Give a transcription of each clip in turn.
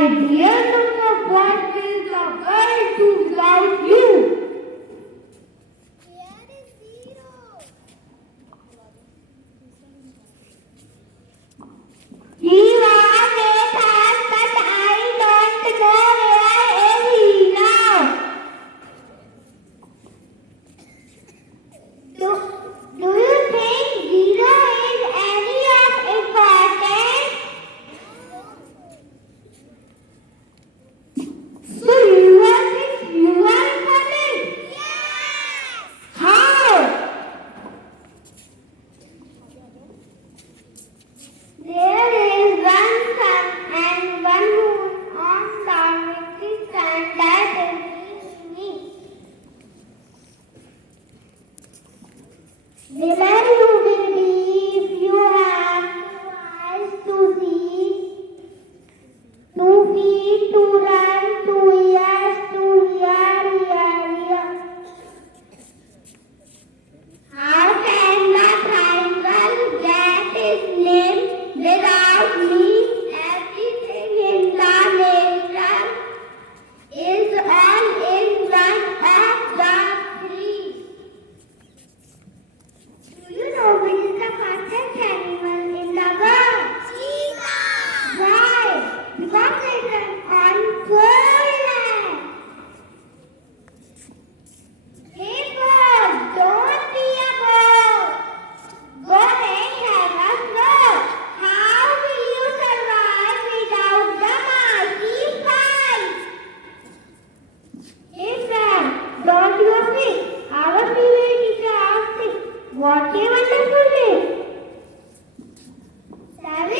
My dear number, what is the world do without you? Here is zero. You are with us, but I don't know where is he now. Do you think zero is any of importance? So you are important? Yes. How? There is one sun and one moon on the sun that is me. Will you believe you have two eyes to see, 2 feet to run, 2 ears to hear? How can the triangle get its name without me? Everything in the nature is all in one of the three. Do you know which is the fastest animal in the world? Cheetah. Why? Because it is on 4 legs. Hey bird, don't be a bird. Go and have a snow. How will you survive without the mighty five? Hey friend, don't you think our PE teacher asked it? What a wonderful day! 7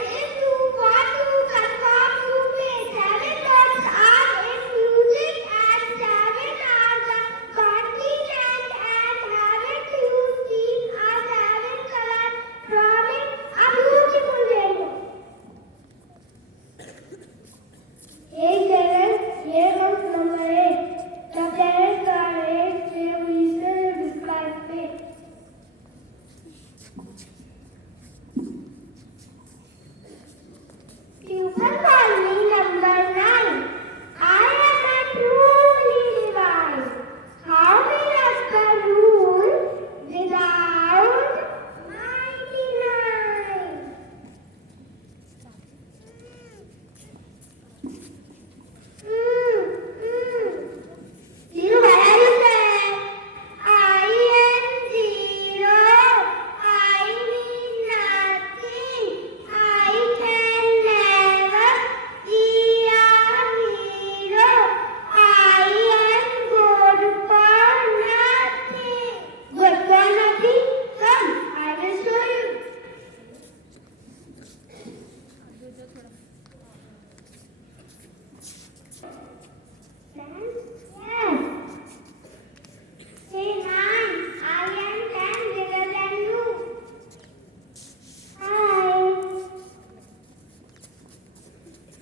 is to what to confirm to pay. 7 notes are in music and 7 are the continent and haven't you seen a 7 color drawing a beautiful rainbow? Hey parents, here comes number 8. The parents are 8, they whistle beside me. You can call me number 9. I am a truly divine. How will I rule without 99? Zero, where are you there? I am zero. I mean nothing. I can never be a hero. I am good for nothing. Good for nothing? Come, I will show you. Yes. Say 9. I am 10 bigger than you. Hi.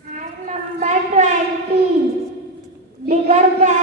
I'm number 20. Bigger than